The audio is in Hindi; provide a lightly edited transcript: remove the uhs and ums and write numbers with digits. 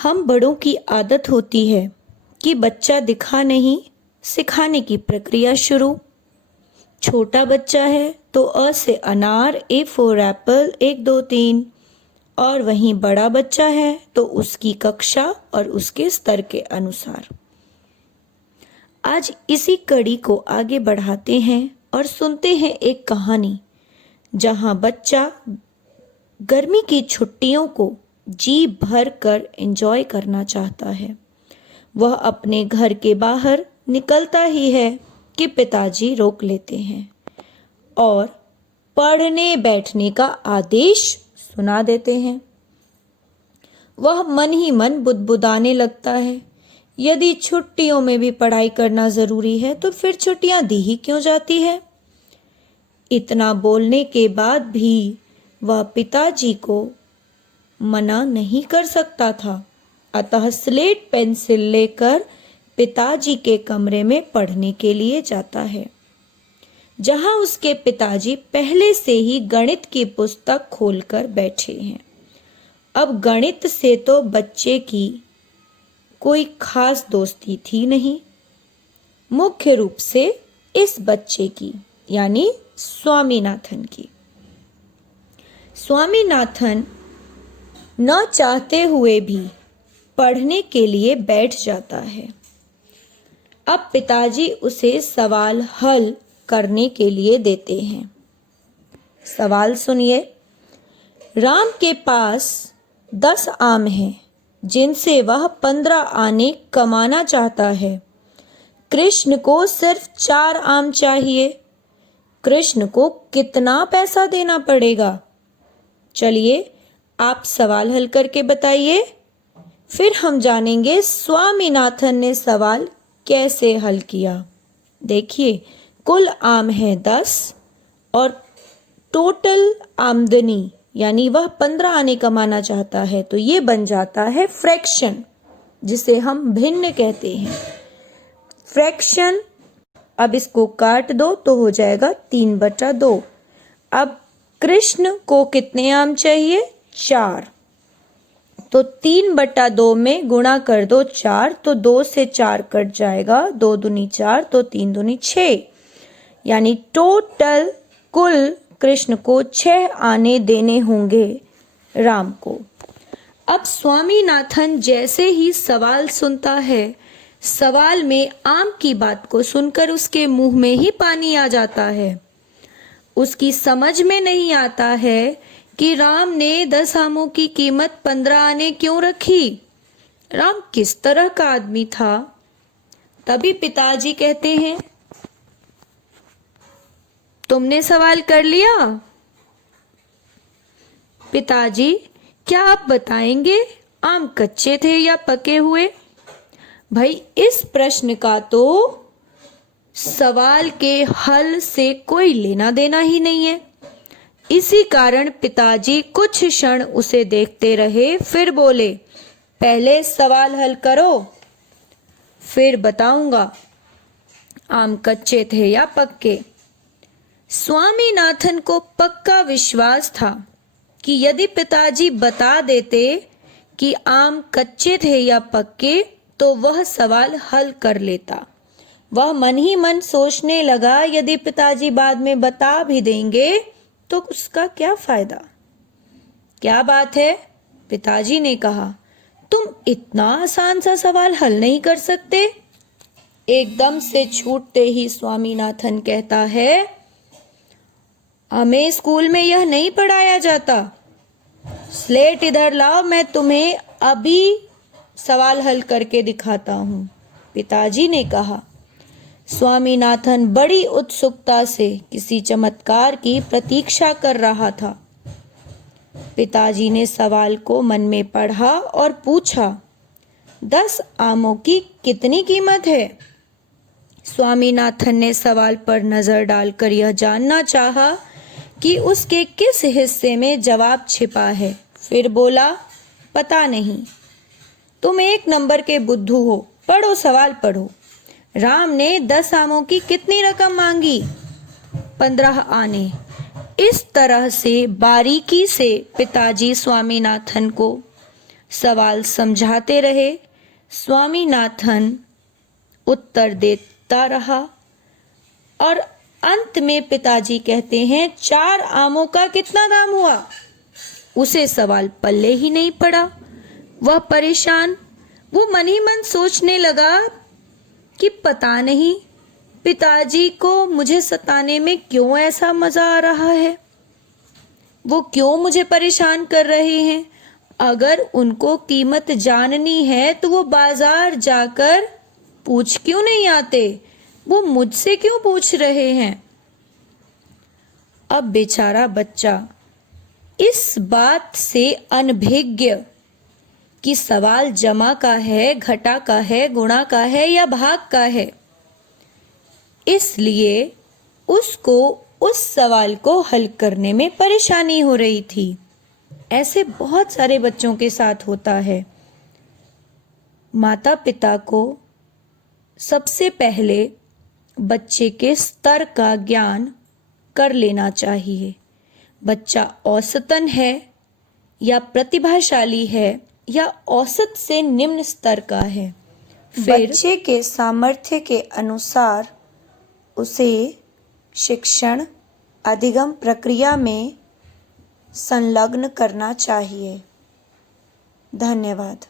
हम बड़ों की आदत होती है कि बच्चा दिखा नहीं, सिखाने की प्रक्रिया शुरू। छोटा बच्चा है तो अ से अनार, ए फॉर एप्पल, 1 2 3। और वहीं बड़ा बच्चा है तो उसकी कक्षा और उसके स्तर के अनुसार। आज इसी कड़ी को आगे बढ़ाते हैं और सुनते हैं एक कहानी जहां बच्चा गर्मी की छुट्टियों को जी भर कर एंजॉय करना चाहता है। वह अपने घर के बाहर निकलता ही है कि पिताजी रोक लेते हैं और पढ़ने बैठने का आदेश सुना देते हैं। वह मन ही मन बुदबुदाने लगता है, यदि छुट्टियों में भी पढ़ाई करना जरूरी है तो फिर छुट्टियां दी ही क्यों जाती है। इतना बोलने के बाद भी वह पिताजी को मना नहीं कर सकता था, अतः स्लेट पेंसिल लेकर पिताजी के कमरे में पढ़ने के लिए जाता है, जहां उसके पिताजी पहले से ही गणित की पुस्तक खोलकर बैठे हैं। अब गणित से तो बच्चे की कोई खास दोस्ती थी नहीं, मुख्य रूप से इस बच्चे की यानी स्वामीनाथन की। स्वामीनाथन न चाहते हुए भी पढ़ने के लिए बैठ जाता है। अब पिताजी उसे सवाल हल करने के लिए देते हैं। सवाल सुनिए। राम के पास 10 आम हैं जिनसे वह 15 आने कमाना चाहता है। कृष्ण को सिर्फ 4 आम चाहिए। कृष्ण को कितना पैसा देना पड़ेगा? चलिए आप सवाल हल करके बताइए, फिर हम जानेंगे स्वामीनाथन ने सवाल कैसे हल किया। देखिए, कुल आम है 10 और टोटल आमदनी यानी वह 15 आने कमाना चाहता है, तो ये बन जाता है फ्रैक्शन, जिसे हम भिन्न कहते हैं। फ्रैक्शन, अब इसको काट दो तो हो जाएगा 3/2। अब कृष्ण को कितने आम चाहिए? 4, तो 3/2 में गुणा कर दो 4, तो 2 से 4 कट जाएगा, 2 दूनी 4, तो 3 दूनी 6, यानी टोटल कुल कृष्ण को 6 आने देने होंगे राम को। अब स्वामीनाथन जैसे ही सवाल सुनता है, सवाल में आम की बात को सुनकर उसके मुंह में ही पानी आ जाता है। उसकी समझ में नहीं आता है कि राम ने 10 आमों की कीमत 15 आने क्यों रखी। राम किस तरह का आदमी था? तभी पिताजी कहते हैं, तुमने सवाल कर लिया? पिताजी, क्या आप बताएंगे आम कच्चे थे या पके हुए? भाई, इस प्रश्न का तो सवाल के हल से कोई लेना देना ही नहीं है। इसी कारण पिताजी कुछ क्षण उसे देखते रहे, फिर बोले, पहले सवाल हल करो, फिर बताऊंगा आम कच्चे थे या पक्के। स्वामीनाथन को पक्का विश्वास था कि यदि पिताजी बता देते कि आम कच्चे थे या पक्के तो वह सवाल हल कर लेता। वह मन ही मन सोचने लगा, यदि पिताजी बाद में बता भी देंगे तो उसका क्या फायदा। क्या बात है? पिताजी ने कहा, तुम इतना आसान सा सवाल हल नहीं कर सकते? एकदम से छूटते ही स्वामीनाथन कहता है, हमें स्कूल में यह नहीं पढ़ाया जाता। स्लेट इधर लाओ, मैं तुम्हें अभी सवाल हल करके दिखाता हूं, पिताजी ने कहा। स्वामीनाथन बड़ी उत्सुकता से किसी चमत्कार की प्रतीक्षा कर रहा था। पिताजी ने सवाल को मन में पढ़ा और पूछा, 10 आमों की कितनी कीमत है? स्वामीनाथन ने सवाल पर नजर डालकर यह जानना चाहा कि उसके किस हिस्से में जवाब छिपा है। फिर बोला, पता नहीं, तुम 1 नंबर के बुद्धू हो, पढ़ो, सवाल पढ़ो। राम ने 10 आमों की कितनी रकम मांगी? 15 आने। इस तरह से बारीकी से पिताजी स्वामीनाथन को सवाल समझाते रहे। स्वामीनाथन उत्तर देता रहा और अंत में पिताजी कहते हैं, 4 आमों का कितना दाम हुआ? उसे सवाल पल्ले ही नहीं पड़ा। वह परेशान, वो मन ही मन सोचने लगा कि पता नहीं पिताजी को मुझे सताने में क्यों ऐसा मजा आ रहा है, वो क्यों मुझे परेशान कर रहे हैं। अगर उनको कीमत जाननी है तो वो बाजार जाकर पूछ क्यों नहीं आते, वो मुझसे क्यों पूछ रहे हैं। अब बेचारा बच्चा इस बात से अनभिज्ञ कि सवाल जमा का है, घटा का है, गुणा का है या भाग का है, इसलिए उसको उस सवाल को हल करने में परेशानी हो रही थी। ऐसे बहुत सारे बच्चों के साथ होता है। माता पिता को सबसे पहले बच्चे के स्तर का ज्ञान कर लेना चाहिए। बच्चा औसतन है या प्रतिभाशाली है या औसत से निम्न स्तर का है, फिर बच्चे के सामर्थ्य के अनुसार उसे शिक्षण अधिगम प्रक्रिया में संलग्न करना चाहिए। धन्यवाद।